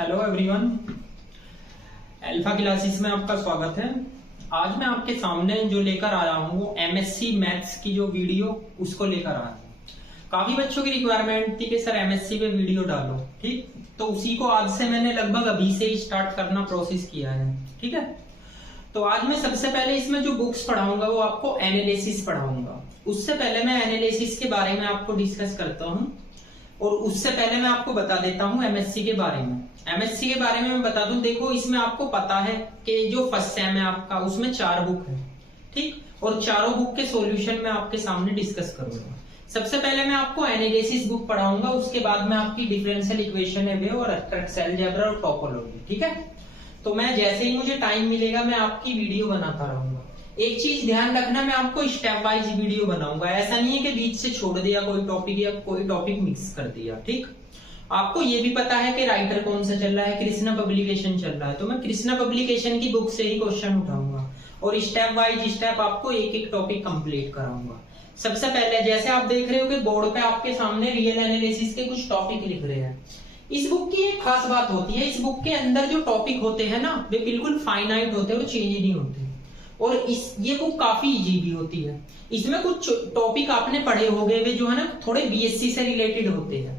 Hello everyone, alpha classes में आपका स्वागत है। आज मैं आपके सामने जो लेकर आया हूँ वो एमएससी मैथ्स की जो वीडियो उसको लेकर आया हूँ। काफी बच्चों की रिक्वायरमेंट थी कि सर एमएससी पे वीडियो डालो, ठीक, तो उसी को आज से मैंने लगभग अभी से ही स्टार्ट करना प्रोसेस किया है। ठीक है, तो आज मैं सबसे पहले इसमें जो बुक्स पढ़ाऊंगा वो आपको एनालिसिस पढ़ाऊंगा। उससे पहले मैं एनालिसिस के बारे में आपको डिस्कस करता हूँ और उससे पहले मैं आपको बता देता हूँ एमएससी के बारे में। एमएससी के बारे में मैं बता दूं, देखो इसमें आपको पता है कि जो फर्स्ट सेम है आपका उसमें 4 बुक है, ठीक, और चारों बुक के सॉल्यूशन मैं आपके सामने डिस्कस करूंगा। सबसे पहले मैं आपको एनालिसिस बुक पढ़ाऊंगा, उसके बाद में आपकी डिफरेंशियल इक्वेशन है वे और एक्सेल अलजेब्रा और टोपोलॉजी। ठीक है, तो मैं जैसे ही मुझे टाइम मिलेगा मैं आपकी वीडियो बनाता रहूंगा। एक चीज ध्यान रखना, मैं आपको स्टेप वाइज वीडियो बनाऊंगा, ऐसा नहीं है कि बीच से छोड़ दिया कोई टॉपिक या कोई टॉपिक मिक्स कर दिया। ठीक, आपको ये भी पता है कि राइटर कौन सा चल रहा है, कृष्णा पब्लिकेशन चल रहा है, तो मैं कृष्णा पब्लिकेशन की बुक से ही क्वेश्चन उठाऊंगा और स्टेप वाइज स्टेप आपको एक एक टॉपिक कंप्लीट कराऊंगा। सबसे पहले जैसे आप देख रहे हो कि बोर्ड पे आपके सामने रियल एनालिसिस के कुछ टॉपिक लिख रहे हैं। इस बुक की एक खास बात होती है, इस बुक के अंदर जो टॉपिक होते हैं ना वे बिल्कुल फाइनाइट होते हैं और चेंज नहीं होते, और ये बुक काफी इजी भी होती है। इसमें कुछ टॉपिक आपने पढ़े होंगे वे जो है ना थोड़े बीएससी से रिलेटेड होते हैं।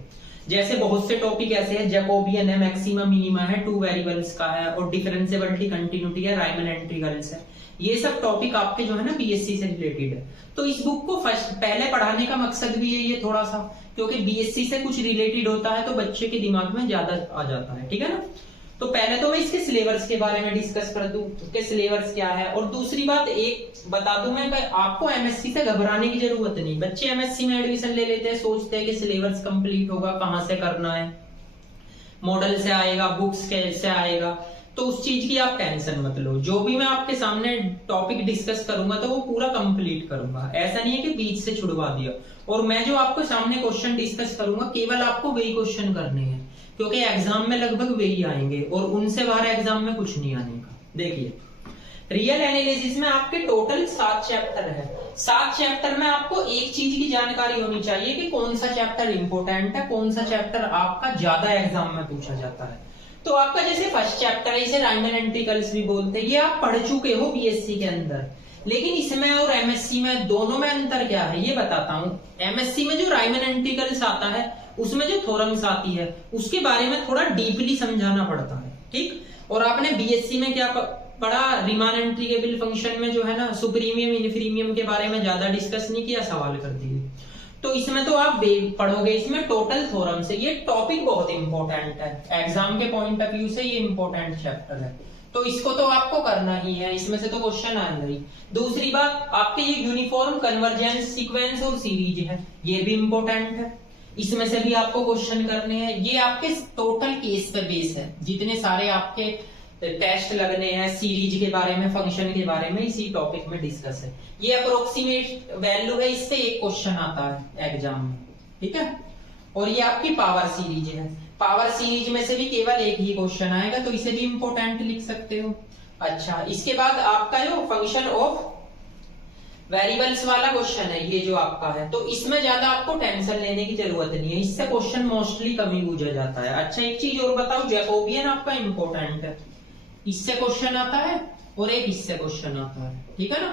जैसे बहुत से टॉपिक ऐसे हैं, जैकोबियन है, मैक्सिमा मिनिमा है, 2 वेरिएबल्स का है, और डिफरेंशिएबिलिटी कंटिन्यूटी है, राइमन इंटीग्रल्स है। ये सब टॉपिक आपके जो है ना बीएससी से रिलेटेड है। तो इस बुक को पहले पढ़ाने का मकसद भी है ये थोड़ा सा, क्योंकि बीएससी से कुछ रिलेटेड होता है तो बच्चे के दिमाग में ज्यादा आ जाता है। ठीक है ना, तो पहले तो मैं इसके सिलेबस के बारे में डिस्कस कर दूं, उसके सिलेबस क्या है। और दूसरी बात एक बता दूं मैं, आपको एमएससी से घबराने की जरूरत नहीं। बच्चे एमएससी में एडमिशन ले लेते हैं, सोचते हैं कि सिलेबस कंप्लीट होगा, कहां से करना है, मॉडल से आएगा, बुक्स कैसे आएगा, तो उस चीज की आप टेंशन मत लो। जो भी मैं आपके सामने टॉपिक डिस्कस करूंगा तो वो पूरा कंप्लीट करूंगा, ऐसा नहीं है कि बीच से छुड़वा दिया। और मैं जो आपके सामने क्वेश्चन डिस्कस करूंगा केवल आपको वही क्वेश्चन करने हैं, क्योंकि एग्जाम में लगभग वही आएंगे और उनसे बाहर एग्जाम में कुछ नहीं आने का। देखिए, रियल एनालिसिस में आपके टोटल 7 चैप्टर है। 7 चैप्टर में आपको एक चीज की जानकारी होनी चाहिए कि कौन सा चैप्टर इंपॉर्टेंट है, कौन सा चैप्टर आपका ज्यादा एग्जाम में पूछा जाता है। तो आपका जैसे फर्स्ट चैप्टर है, इसे राइमन इंटीग्रल्स भी बोलते हैं, ये आप पढ़ चुके हो बीएससी के अंदर। लेकिन इसमें और एमएससी में दोनों में अंतर क्या है ये बताता हूं। एमएससी में जो राइमन इंटीग्रल्स आता है उसमें जो थ्योरम्स आती है उसके बारे में थोड़ा डीपली समझाना पड़ता है, ठीक। और आपने बीएससी में क्या पढ़ा, रीमान इंटीग्रेबल फंक्शन में जो है ना सुप्रीमियम इनफीरियम के बारे में ज्यादा डिस्कस नहीं किया, सवाल कर दिए। तो इसमें तो आप पढ़ोगे, इसमें टोटल थ्योरम से ये टॉपिक बहुत इंपॉर्टेंट है, एग्जाम के पॉइंट ऑफ व्यू से ये इंपॉर्टेंट चैप्टर है, तो इसको तो आपको करना ही है, इसमें से तो क्वेश्चन आएगा ही। दूसरी बात, आपके ये यूनिफॉर्म कन्वर्जेंस सीक्वेंस और सीरीज है, ये भी इंपॉर्टेंट है, इसमें से भी आपको क्वेश्चन करने हैं। ये आपके टोटल केस पे बेस है, जितने सारे आपके टेस्ट लगने हैं सीरीज के बारे में, फंक्शन के बारे में, इसी टॉपिक में डिस्कस है। ये अप्रोक्सीमेट वैल्यू है, इससे एक क्वेश्चन आता है एग्जाम में, ठीक है। और ये आपकी पावर सीरीज है, पावर सीरीज में से भी केवल एक ही क्वेश्चन आएगा, तो इसे भी इंपॉर्टेंट लिख सकते हो। अच्छा, इसके बाद आपका जो फंक्शन ऑफ वेरिएबल्स वाला क्वेश्चन है ये जो आपका है, तो इसमें ज्यादा आपको टेंशन लेने की जरूरत नहीं है, इससे क्वेश्चन मोस्टली कम ही पूछा जाता है। अच्छा, एक चीज और बताओ, जैकोबियन आपका इंपॉर्टेंट है, इससे क्वेश्चन आता है और एक इससे क्वेश्चन आता है, ठीक है ना।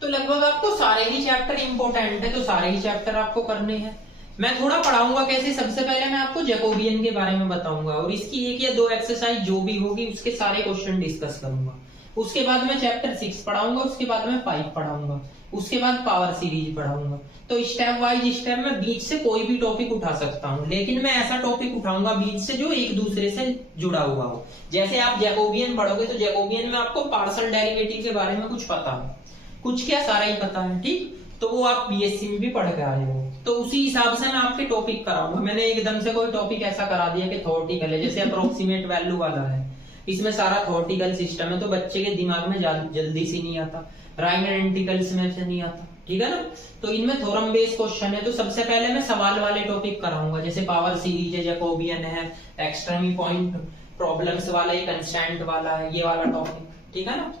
तो लगभग आपको सारे ही चैप्टर इंपॉर्टेंट है, तो सारे ही चैप्टर आपको करने हैं। मैं थोड़ा पढ़ाऊंगा कैसे, सबसे पहले मैं आपको जैकोबियन के बारे में बताऊंगा और इसकी 1 या 2 एक्सरसाइज जो भी होगी उसके सारे क्वेश्चन डिस्कस करूंगा। उसके बाद मैं चैप्टर 6 पढ़ाऊंगा, उसके बाद मैं 5 पढ़ाऊंगा, उसके बाद पावर सीरीज पढ़ाऊंगा। तो स्टेप वाइज स्टेप में बीच से कोई भी टॉपिक उठा सकता हूँ, लेकिन मैं ऐसा टॉपिक उठाऊंगा बीच से जो एक दूसरे से जुड़ा हुआ हो। जैसे आप जैकोबियन पढ़ोगे तो जैकोबियन में आपको पार्शियल डेरिवेटिव के बारे में कुछ पता है, कुछ क्या सारा ही पता है, ठीक, तो वो आप बीएससी में भी पढ़ के आए हो, तो उसी हिसाब से मैं आपके टॉपिक कराऊंगा। मैंने एकदम से कोई टॉपिक ऐसा करा दिया कि थ्योरेटिकल है, जैसे अप्रोक्सीमेट वैल्यू वाला है, इसमें सारा थ्योरेटिकल सिस्टम है, तो बच्चे के दिमाग में जल्दी से नहीं आता, राइमन इंटीग्रल्स में से नहीं आता, ठीक है ना। तो इनमें थ्योरम बेस्ड क्वेश्चन है, तो सबसे पहले मैं सवाल वाले टॉपिक कराऊंगा, जैसे पावर सीरीज है, जैकोबियन है, एक्सट्रीमी पॉइंट प्रॉब्लम्स वाला, ये कंस्टेंट वाला है, ये वाला टॉपिक, ठीक है ना।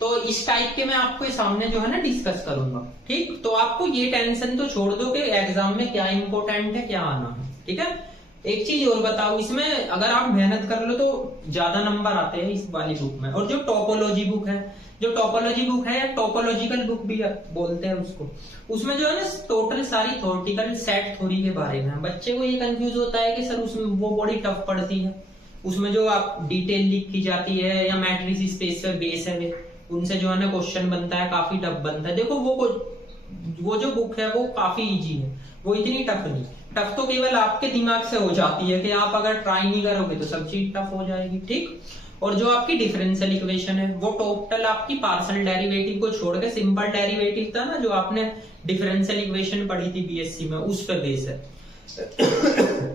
तो इस टाइप के मैं आपके सामने जो है ना डिस्कस करूंगा, ठीक। तो आपको ये टेंशन तो छोड़ दो कि एग्जाम में क्या इंपॉर्टेंट है, क्या आना है, ठीक है। एक चीज और बताओ, इसमें अगर आप मेहनत कर लो तो ज्यादा नंबर आते हैं इस वाली बुक में। और जो टोपोलॉजी बुक है, जो टोपोलॉजी बुक है या टोपोलॉजिकल बुक भी बोलते हैं उसको, उसमें जो है ना टोटल सारी थ्योरेटिकल सेट थ्योरी के बारे में। बच्चे को ये कंफ्यूज होता है कि सर उसमें वो बड़ी टफ पड़ती है, उसमें जो आप डिटेल लिख की जाती है या मैट्रिक्स स्पेस पे बेस है उनसे जो है ना क्वेश्चन बनता है, काफी टफ बनता है। देखो वो जो बुक है वो काफी इजी है, वो इतनी टफ नहीं। टफ तो केवल आपके दिमाग से हो जाती है कि आप अगर ट्राई नहीं करोगे तो सब चीज टफ हो जाएगी, ठीक। और जो आपकी डिफरेंशियल इक्वेशन है वो टोटल आपकी पार्शियल डेरिवेटिव को छोड़ के सिंपल डेरिवेटिव था ना जो आपने डिफरेंशियल इक्वेशन पढ़ी थी बीएससी में, उस पे बेस है।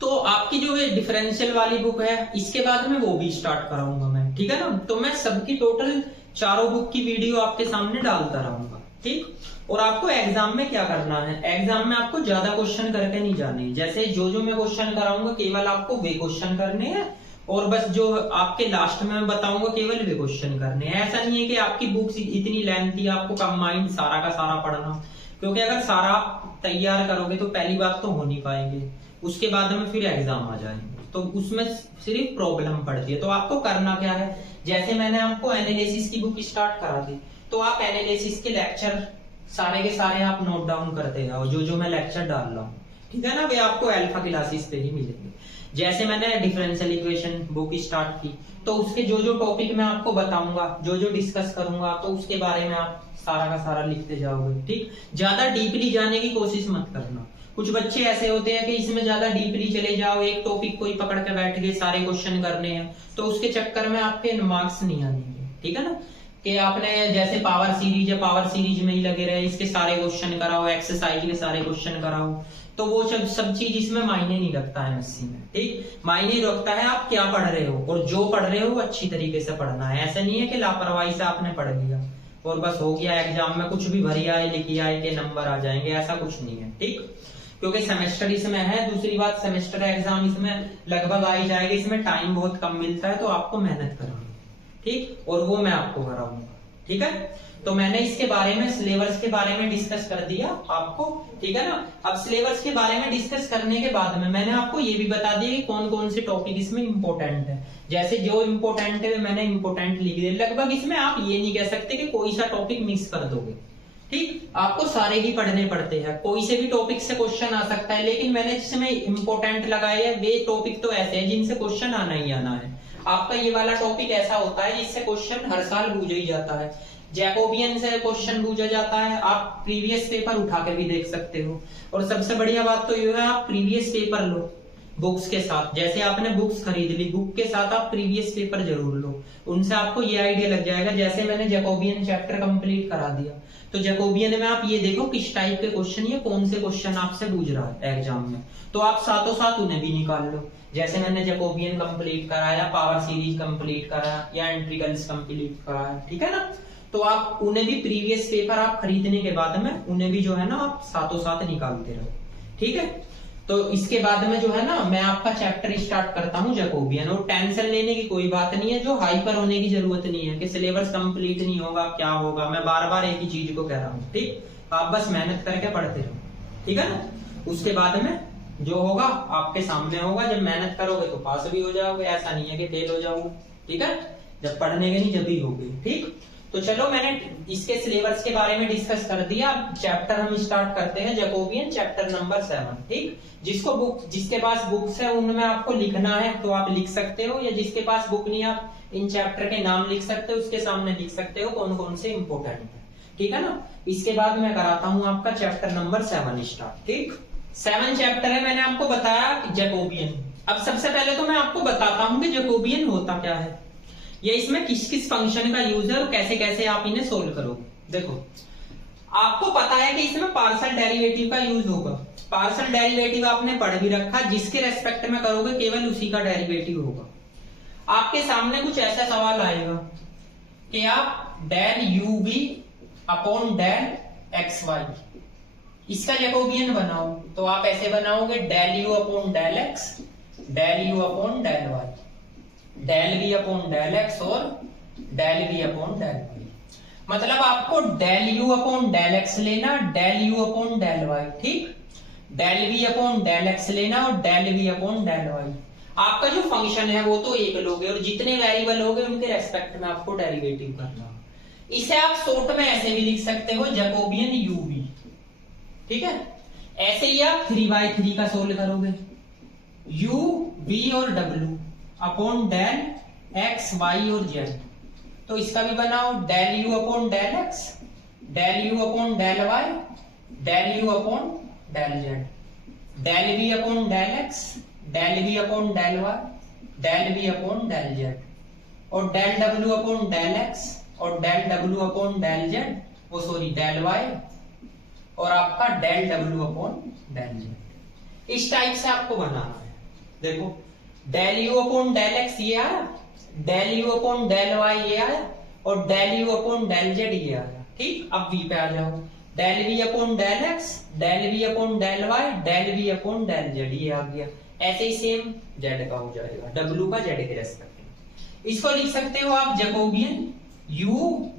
तो आपकी जो ये डिफरेंशियल वाली बुक है इसके बाद में वो भी स्टार्ट कराऊंगा मैं, ठीक है ना। तो मैं सबकी टोटल चारों बुक की वीडियो आपके सामने डालता रहूंगा, ठीक। और आपको एग्जाम में क्या करना है, एग्जाम में आपको ज्यादा क्वेश्चन करके नहीं जाने। जैसे जो मैं क्वेश्चन कराऊंगा केवल आपको वे क्वेश्चन करने हैं, और बस जो आपके लास्ट में मैं बताऊंगा केवल वे क्वेश्चन करने हैं। ऐसा नहीं है कि आपकी बुक्स इतनी लेंथी आपको कंबाइंड सारा का सारा पढ़ना, क्योंकि अगर सारा तैयार करोगे तो पहली बात तो हो नहीं पाएंगे, उसके बाद में फिर एग्जाम आ जाएंगे तो उसमें सिर्फ प्रॉब्लम पड़ती है। तो आपको करना क्या है, जैसे मैंने आपको एनालिसिस की बुक स्टार्ट करा दी तो आप एनालिसिस के लेक्चर सारे के सारे आप नोट डाउन करते जाओ, जो मैं लेक्चर डाल रहा हूँ, ठीक है ना। वे आपको अल्फा क्लासेस पे ही मिलेंगे। जैसे मैंने डिफरेंशियल इक्वेशन बुक स्टार्ट की तो उसके जो टॉपिक मैं आपको बताऊंगा, जो डिस्कस करूंगा, तो उसके बारे में आप सारा का सारा लिखते जाओगे, ठीक। ज्यादा डीपली जाने की कोशिश मत करना। कुछ बच्चे ऐसे होते हैं कि इसमें ज्यादा डीपली चले जाओ, एक टॉपिक को ही पकड़ के बैठ गए, सारे क्वेश्चन करने हैं, तो उसके चक्कर में आपके मार्क्स नहीं आएंगे, ठीक है ना। कि आपने जैसे पावर सीरीज या पावर सीरीज में ही लगे रहे, इसके सारे क्वेश्चन कराओ, एक्सरसाइज के सारे क्वेश्चन कराओ, तो वो सब चीज इसमें मायने नहीं रखता है एमएससी में, ठीक। मायने रखता है आप क्या पढ़ रहे हो, और जो पढ़ रहे हो अच्छी तरीके से पढ़ना है। ऐसा नहीं है कि लापरवाही से आपने पढ़ लिया और बस हो गया, एग्जाम में कुछ भी भरी आए लिखी आए के नंबर आ जाएंगे, ऐसा कुछ नहीं है, ठीक। क्योंकि सेमेस्टर इसमें है, दूसरी बात सेमेस्टर एग्जाम इसमें लगभग आ ही जाएगा, इसमें टाइम बहुत कम मिलता है, तो आपको मेहनत करनी है, ठीक। और वो मैं आपको कराऊंगा, ठीक है। तो मैंने इसके बारे में सिलेबस के बारे में डिस्कस कर दिया आपको, ठीक है ना। अब सिलेबस के बारे में डिस्कस करने के बाद में मैंने आपको ये भी बता दिया कि कौन कौन से टॉपिक इसमें इंपॉर्टेंट है। जैसे जो इंपॉर्टेंट है मैंने इंपॉर्टेंट लिख दिया, लगभग इसमें आप ये नहीं कह सकते कि कोई सा टॉपिक मिस कर दोगे, ठीक। आपको सारे ही पढ़ने पड़ते हैं, कोई से भी टॉपिक से क्वेश्चन आ सकता है, लेकिन मैंने जिसमें इंपॉर्टेंट लगाए हैं वे टॉपिक तो ऐसे हैं जिनसे क्वेश्चन आना ही आना है। आपका ये वाला टॉपिक ऐसा होता है जिससे क्वेश्चन हर साल पूछा ही जाता है। जैकोबियन से क्वेश्चन पूछा जाता है, आप प्रीवियस पेपर उठा के भी देख सकते हो। और सबसे बढ़िया बात तो ये है आप प्रीवियस पेपर लो बुक्स के साथ। जैसे आपने बुक्स खरीद ली, बुक के साथ आप प्रीवियस पेपर जरूर लो, उनसे आपको ये आइडिया लग जाएगा। जैसे मैंने जैकोबियन चैप्टर कंप्लीट करा दिया, तो जैकोबियन में आप ये देखो किस टाइप के क्वेश्चन, ये कौन से क्वेश्चन आपसे पूछ रहा है एग्जाम में, तो आप साथों साथ उन्हें भी निकाल लो। जैसे मैंने जैकोबियन कंप्लीट कराया, पावर सीरीज कंप्लीट करा या इंटीग्रल्स कंप्लीट कराया, ठीक है ना। तो आप उन्हें भी प्रीवियस पेपर आप खरीदने के बाद में उन्हें भी जो है ना आप साथों साथ निकालते रहो, ठीक है। तो इसके बाद में जो है ना मैं आपका चैप्टर स्टार्ट करता हूँ जैकोबियन। और टेंशन लेने की कोई बात नहीं है, जो हाइपर होने की जरूरत नहीं है कि सिलेबस कंप्लीट नहीं होगा क्या होगा। मैं बार बार एक ही चीज को कह रहा हूँ, ठीक। आप बस मेहनत करके पढ़ते रहो, ठीक है ना। उसके बाद में जो होगा आपके सामने होगा, जब मेहनत करोगे तो पास भी हो जाओगे, ऐसा नहीं है कि फेल हो जाओगे, ठीक है। जब पढ़ने के नहीं जब ही होगे, ठीक। तो चलो मैंने इसके सिलेबस के बारे में डिस्कस कर दिया। चैप्टर हम स्टार्ट करते हैं जैकोबियन चैप्टर नंबर 7, ठीक। जिसके पास बुक्स है उनमें आपको लिखना है तो आप लिख सकते हो, या जिसके पास बुक नहीं आप इन चैप्टर के नाम लिख सकते हो, उसके सामने लिख सकते हो कौन कौन से इंपोर्टेंट है, ठीक है ना। इसके बाद मैं कराता हूँ आपका चैप्टर नंबर 7 स्टार्ट, ठीक। 7 चैप्टर है, मैंने आपको बताया जैकोबियन। अब सबसे पहले तो मैं आपको बताता हूँ कि जैकोबियन होता क्या है, ये इसमें किस किस फंक्शन का यूज है और कैसे कैसे आप इन्हें सोल्व करोगे। देखो आपको पता है कि इसमें पार्शियल डेरिवेटिव का यूज होगा। पार्शियल डेरिवेटिव आपने पढ़ भी रखा, जिसके रेस्पेक्ट में करोगे केवल उसी का डेरिवेटिव होगा। आपके सामने कुछ ऐसा सवाल आएगा कि आप del u v upon del x y इसका जैकोबियन बनाओ, तो आप ऐसे बनाओगे del u upon del x, del u upon del y, del v upon del x और del v upon del y. मतलब आपको del u upon del x लेना, del u upon del y, ठीक। Del v upon del x लेना और del v upon del y. आपका जो function है वो तो एक लोगे और जितने वेरिएबल होंगे उनके रेस्पेक्ट में आपको डेरिवेटिव करना। इसे आप शॉर्ट में ऐसे भी लिख सकते हो जैकोबियन यू वी, ठीक है। ऐसे ही आप 3/3 का सोल्व करोगे, u v और w upon del x y और z। तो इसका भी बनाओ del u upon del x, del u upon del y, del u upon del z, del v upon del x, del v upon del y, del v upon del z और del w upon del x और del w upon del z, वो sorry del y और आपका del w upon del z। इस type से आपको बनाना है। देखो del u upon del x ये आया, del u upon del y ये आया और del u upon del z ये आया, ठीक। अब v पे आ जाओ, del v upon del x, del v upon del y, del v upon del z ये आ गया। ऐसे ही सेम z का हो जाएगा, w का z के रेस्पेक्ट में। इसको लिख सकते हो आप जैकोबियन u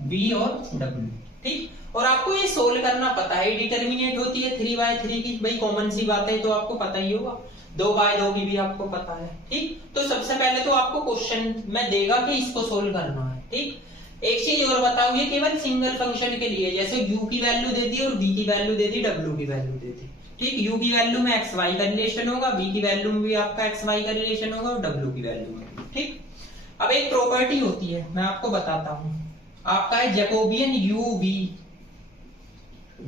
v और w, ठीक। और आपको ये सोल्व करना पता है, डिटर्मिनेंट होती है 3/3 की, भाई कॉमन सी बात है तो आपको पता ही होगा। 2/2 की भी आपको पता है, ठीक। तो सबसे पहले तो आपको क्वेश्चन में देगा कि इसको सोल्व करना है, ठीक। एक चीज और बताओ, ये केवल सिंगल फंक्शन के लिए, जैसे u की वैल्यू दे दी और v की वैल्यू दे दी, w की वैल्यू दे दी, ठीक। u की वैल्यू में x y का रिलेशन होगा, v की वैल्यू में भी आपका x y का रिलेशन होगा और w की वैल्यू में, ठीक। अब एक प्रॉपर्टी होती है, मैं आपको बताता हूं, आपका है Jacobian u v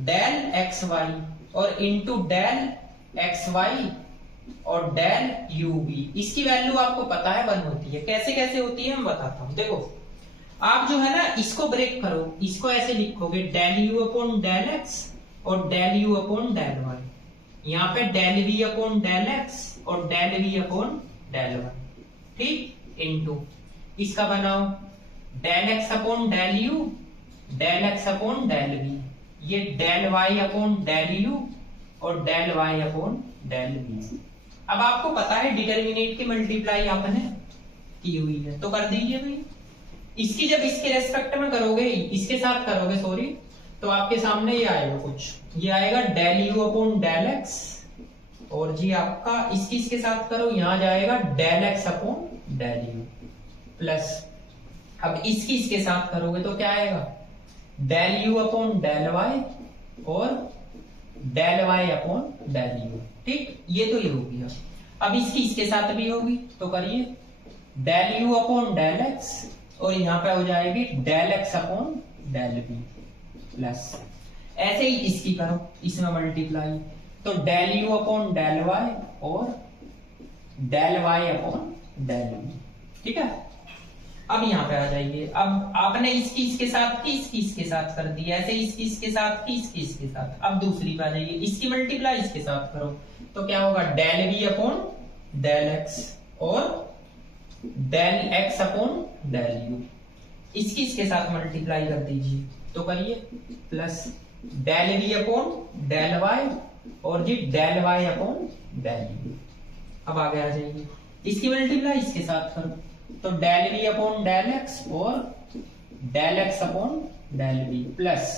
del x y और इंटू डेल एक्स वाई और डेल यू वी। इसकी वैल्यू आपको पता है 1 होती है। कैसे कैसे होती है मैं बताता हूं। देखो आप जो है ना इसको ब्रेक करो, इसको ऐसे लिखोगे del u upon del x और del u upon del y. यहाँ पे del v upon del x और del v upon del y, ठीक। इंटू इसका बनाओ del x upon del u, del x upon del v, ये del y upon del u और del y upon del v। अब आपको पता है डिटर्मिनेंट की मल्टीप्लाई आपने की हुई है, तो कर दीजिए भाई। इसकी जब इसके रेस्पेक्ट में करोगे, इसके साथ करोगे सॉरी, तो आपके सामने ये आएगा कुछ, ये आएगा del u upon del x और जी आपका इसके साथ करो, यहां जाएगा del x upon del u plus, अब इसके साथ करोगे तो क्या आएगा del u upon del y और del y upon del u, ठीक। ये तो ये हो गया। अब इसके साथ भी होगी तो करिए del u upon del x और यहाँ पे हो जाएगी del x upon del v plus, ऐसे ही इसकी करो, इसमें मल्टीप्लाई, तो del u upon del y और del y upon del v, ठीक है। अब यहाँ पे आ जाइए, अब आपने इसके साथ की, इसके साथ कर दिया, ऐसे इसके साथ की, इसके साथ। अब दूसरी पे आ जाइए, इसकी मल्टीप्लाई इसके साथ करो तो क्या होगा del v upon del x और del x upon del u। इसके साथ मल्टीप्लाई कर दीजिए तो करिए plus del v upon del y और जी del y upon del u। अब आगे आ जाइए, इसकी मल्टीप्लाई इसके साथ करो तो del v upon del x और del x upon del v plus,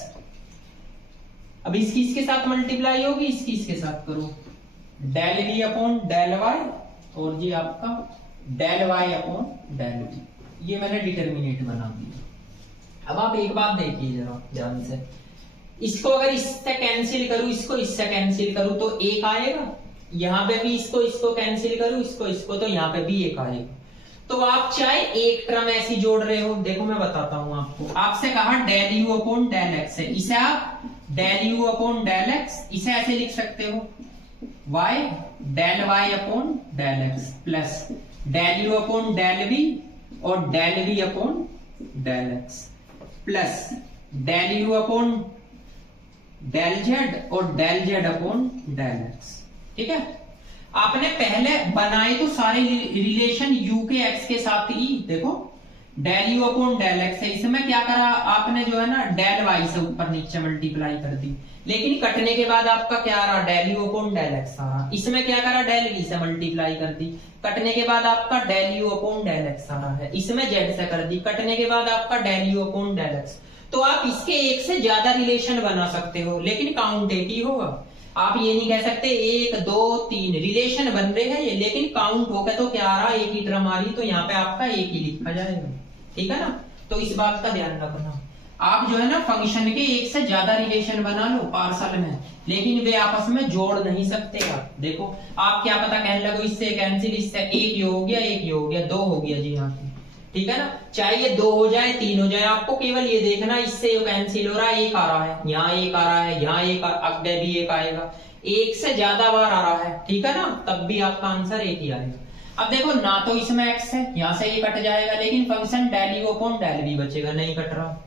अब इसके साथ मल्टीप्लाई होगी, इसके साथ करो del v upon del y और जी आपका del y upon del v। ये मैंने डिटर्मिनेंट बना दिया। अब आप एक बात देखिए जरा ध्यान से, इसको अगर इससे कैंसिल करूं, इसको इससे कैंसिल करूं तो एक आएगा, यहाँ पे भी इसको कैंसिल करूं, इसको तो यहाँ पे भी एक आएगा। तो आप चाहे एक टर्म ऐसी जोड़ रहे हो, देखो मैं बताता हूं आपको, आपसे कहा del u upon del x है, इसे आप del u upon del x इसे ऐसे लिख सकते हो y del y upon del x plus del u upon del v और del v upon del x plus del u upon del z और del z upon del x, ठीक है। आपने पहले बनाए तो सारे रिलेशन u के x के साथ ही, देखो del u upon del x है, इसमें क्या करा आपने जो है ना डेल y से ऊपर नीचे मल्टीप्लाई कर दी, लेकिन कटने के बाद आपका क्या आ रहा del u upon del x आ रहा, इसमें क्या करा डेल v से मल्टीप्लाई कर दी, कटने के बाद आपका del u upon del x आ रहा है, इसमें z से कर दी, कटने के बाद आपका del u upon del x। तो आप इसके एक से ज्यादा रिलेशन बना सकते हो लेकिन काउंट एक ही होगा। आप ये नहीं कह सकते 1 2 3 रिलेशन बन रहे हैं ये, लेकिन काउंट होगा तो क्या आ रहा, एक ही टर्म आ रही, तो यहाँ पे आपका एक ही लिखा जाएगा। ठीक है ना, तो इस बात का ध्यान रखना। आप जो है ना फंक्शन के एक से ज्यादा रिलेशन बना लो पार्सल में, लेकिन वे आपस में जोड़ नहीं सकते। आप देखो, आप क्या पता कहने लगो इससे कैंसिल, इससे एक ये हो गया, एक ये हो गया, 2 हो गया जी यहाँ पे। ठीक है ना, चाहे ये 2 हो जाए 3 हो जाए, आपको केवल ये देखना इससे ये कैंसिल हो रहा है, एक आ रहा है, यहाँ एक आ रहा है, यहाँ एक आगे भी एक आएगा, एक से ज्यादा बार आ रहा है। ठीक है ना, तब भी आपका आंसर एक ही आएगा। अब देखो ना तो इसमें x है, यहाँ से ये कट जाएगा, लेकिन function del u upon del v बचेगा, नहीं कट रहा।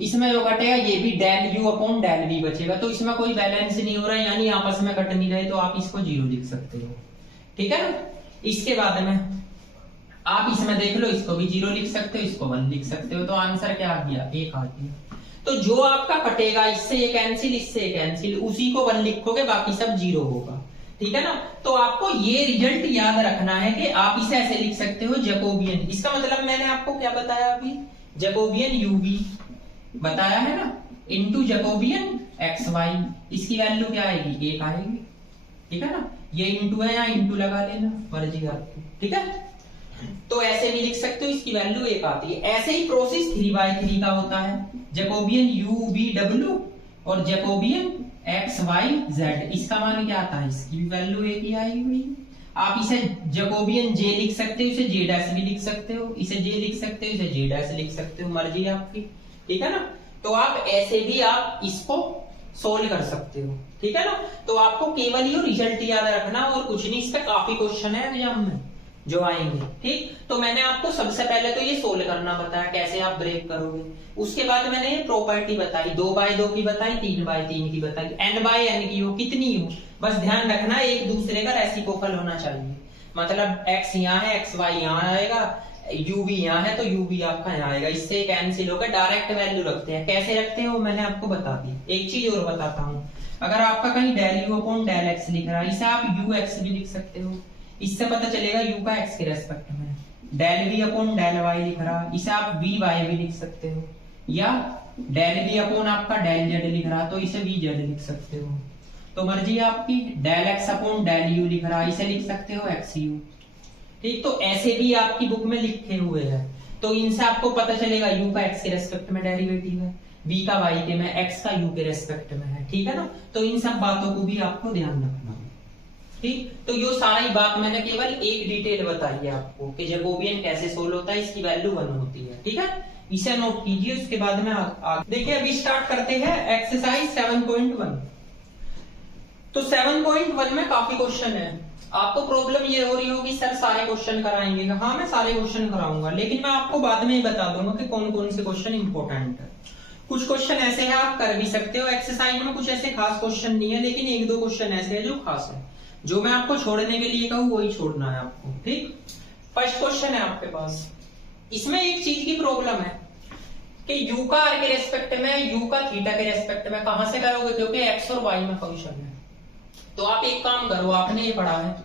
इसमें जो कटेगा ये भी del u upon del v बचेगा, तो इसमें कोई बैलेंस नहीं हो रहा है, यानी आपस में कट नहीं रहे, तो आप इसको 0 लिख सकते हो। ठीक है ना, इसके बाद में आप इसमें देख लो, इसको भी 0 लिख सकते हो, इसको 1 लिख सकते हो, तो आंसर क्या आ गया, 1 आ गया। तो जो आपका कटेगा इससे ये कैंसिल, इससे ये कैंसिल, उसी को 1 लिखोगे, बाकी सब 0 होगा। ठीक है ना, तो आपको ये रिजल्ट याद रखना है कि आप इसे ऐसे लिख सकते हो जैकोबियन। इसका मतलब मैंने आपको क्या बताया अभी, जैकोबियन यूवी बताया है ना, इनटू जैकोबियन एक्स वाई, इसकी वैल्यू क्या आएगी, 1 आएगी। ठीक है ना, ये इनटू है, यहाँ इनटू लगा लेना, मर्जी आपकी। ठीक है, तो ऐसे भी लिख सकते हो, इसकी वैल्यू 1 आती है। ऐसे ही प्रोसेस 3/3 का होता है, जैकोबियन यू वी डब्ल्यू और जैकोबियन एक्स वाई जेड, इसका मान क्या आता है, इसकी भी वैल्यू 1 ही आएगी। आप इसे जैकोबियन जे लिख सकते हो, इसे जे डैश भी लिख सकते हो, इसे जे लिख सकते हो, इसे जे डैश लिख सकते हो, मर्जी आपकी। ठीक है ना, तो आप ऐसे भी आप इसको सोल्व कर सकते हो। ठीक है ना, तो आपको केवल ये रिजल्ट याद रखना और कुछ नहीं, इस पे काफी क्वेश्चन है एग्जाम में जो आएंगे। ठीक, तो मैंने आपको सबसे पहले तो ये सोल्व करना बताया, कैसे आप ब्रेक करोगे। उसके बाद मैंने ये प्रॉपर्टी बताई, 2/2 की बताई, 3/3 की बताई, n/n की हो, कितनी हो, बस ध्यान रखना एक दूसरे का रेसिप्रोकल होना चाहिए। मतलब x यहाँ है, xy यहाँ आएगा, uv यहाँ है तो uv आपका यहाँ आएगा, इससे कैंसिल होकर डायरेक्ट वैल्यू रखते हैं। कैसे रखते हैं वो मैंने आपको बता दी। एक चीज और बताता हूँ, अगर आपका कहीं del u upon del x लिख रहा है, इसे आप ux भी लिख सकते हो, इससे पता चलेगा u का x के रेस्पेक्ट में। Del v upon del y लिख रहा, इसे आप vy भी लिख सकते हो, या डेल v अपॉन आपका डेल z लिख रहा तो इसे vz लिख सकते हो, तो मर्जी आपकी। Del x upon del u लिख रहा, इसे लिख सकते हो xu। ठीक, तो ऐसे भी आपकी बुक में लिखे हुए हैं, तो इनसे आपको पता चलेगा u का x के रेस्पेक्ट में डेरिवेटिव है, v का y के में, x का u के रेस्पेक्ट में है। ठीक है ना, तो इन सब बातों को भी आपको ध्यान रखना। ठीक, तो ये सारी बात मैंने केवल एक डिटेल बताई है आपको कि जैकोबियन कैसे सोल्व होता है, इसकी वैल्यू 1 होती है। ठीक है, इसे नोट कीजिए, उसके बाद में देखिए अभी स्टार्ट करते हैं एक्सरसाइज 7.1। तो 7.1 में काफी क्वेश्चन है। आपको प्रॉब्लम ये हो रही होगी सर सारे क्वेश्चन कराएंगे, हाँ मैं सारे क्वेश्चन कराऊंगा, लेकिन मैं आपको बाद में ही बता दूंगा कि कौन कौन से क्वेश्चन इंपॉर्टेंट है। कुछ क्वेश्चन ऐसे हैं आप कर भी सकते हो, एक्सरसाइज में कुछ ऐसे खास क्वेश्चन नहीं है, लेकिन 1-2 क्वेश्चन ऐसे हैं जो खास है, जो मैं आपको छोड़ने के लिए कहूँ वही छोड़ना है आपको। ठीक, फर्स्ट क्वेश्चन है आपके पास, इसमें एक चीज की प्रॉब्लम है कि u का r के रेस्पेक्ट में, u का थीटा के रेस्पेक्ट में कहां से करोगे, क्योंकि x और y में फंक्शन है। तो आप एक काम करो, आपने ये पढ़ा है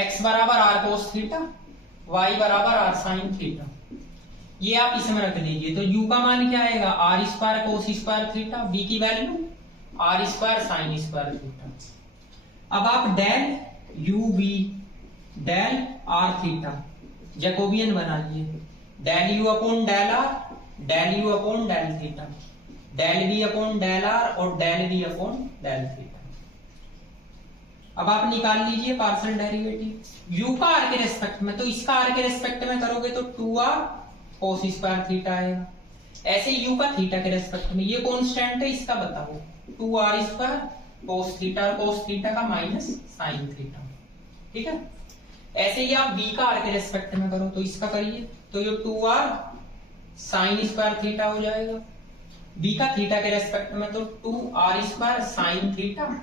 x बराबर r cos थीटा, y बराबर r sin थीटा, ये आप इसमें रख लीजिए। तो u का मान क्या आएगा, r square cos square theta, v की value r square sin square theta. अब आप del u v del r theta Jacobian बना लीजिए, del u upon del r, del u upon del theta, del v upon del r और del v upon del theta. अब आप निकाल लीजिए partial derivative u का r के respect में, तो इसका r के रेस्पेक्ट में करोगे तो 2r cos स्क्वायर थीटा आएगा। ऐसे u का थीटा के रेस्पेक्ट में, ये कांस्टेंट है इसका बताओ, 2r स्क्वायर cos थीटा, और cos थीटा का माइनस sin थीटा। ठीक है, ऐसे ही आप v का r के रेस्पेक्ट में करो तो इसका करिए, तो ये 2r sin स्क्वायर थीटा हो जाएगा, v का थीटा के रेस्पेक्ट में तो 2r स्क्वायर sin थीटा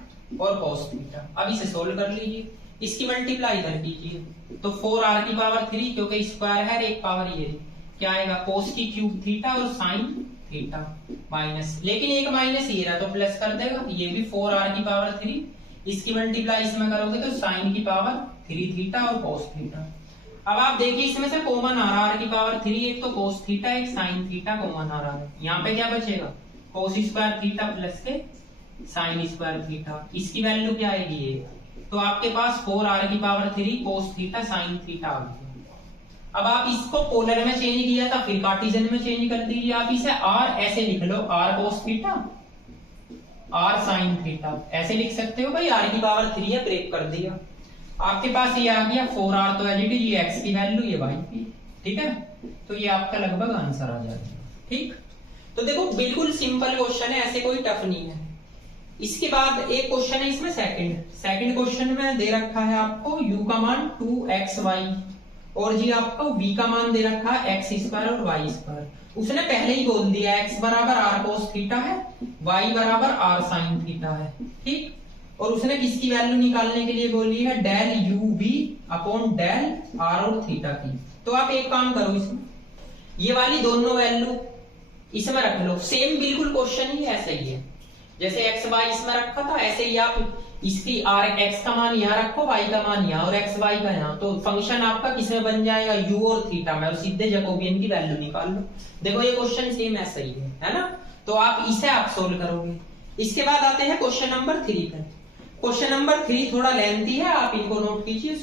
और cos थीटा। अब इसे सोल्व कर लीजिए, इसकी मल्टीप्लाई कर कीजिए, तो 4r की पावर 3, क्योंकि स्क्वायर है एक पावर ये क्या आएगा, cos की क्यूब थीटा और sin थीटा माइनस, लेकिन एक माइनस ये रहा तो प्लस कर देगा, ये भी 4r की पावर 3, इसकी मल्टीप्लाई इसमें करोगे तो sin की पावर 3 थीटा और cos थीटा। अब आप देखिए इसमें से कॉमन आ रहा है r की पावर 3, एक तो cos थीटा एक sin थीटा कॉमन आ रहा है, यहाँ पे क्या बचेगा cos स्क्वायर थीटा प्लस के साइन स्क्वायर थीटा, इसकी वैल्यू क्या आएगी ये, तो आपके पास 4r³ cos theta sine theta आ गया। अब आप इसको पोलर में चेंज किया था, फिर कार्टेशियन में चेंज कर दीजिए। आप इसे r ऐसे लिख लो, r cos theta r sin theta, ऐसे लिख सकते हो भाई। r³ है, ब्रेक कर दिया, आपके पास ये आ गया 4r, तो एज इट इज ये x की वैल्यू, ये y की, ठीक है। तो ये आपका लगभग आंसर आ जाएगा, ठीक। तो देखो बिल्कुल सिंपल क्वेश्चन है, ऐसे कोई टफ नहीं है। इसके बाद एक क्वेश्चन है इसमें सेकंड क्वेश्चन में दे रखा है आपको u का मान 2xy और जी आपको v का मान दे रखा है x² और y²। उसने पहले ही बोल दिया x बराबर r cos थीटा है, y बराबर r sin थीटा है, ठीक। और उसने किसकी वैल्यू निकालने के लिए बोली है, del u v upon del r और थीटा की। तो आप एक काम करो, इसमें ये वाली दोनों वैल्यू इसमें रख लो, सेम बिल्कुल क्वेश्चन ही ऐसा ही है, जैसे x y इसमें रखा था ऐसे ही आप इसकी x का मान यहाँ रखो, y का मान यहाँ और x y का यहाँ, तो फंक्शन आपका किसमें बन जाएगा, u और थीटा में, और सीधे जैकोबियन की वैल्यू निकाल लो। देखो ये क्वेश्चन सेम ऐसा ही है ना। तो आप इसे आप सोल्व करोगे। इसके बाद आते हैं क्वेश्चन नंबर 3 पे। क्वेश्चन नंबर 3 थोड़ा लेंथी है, आप इनको नोट कीजिए।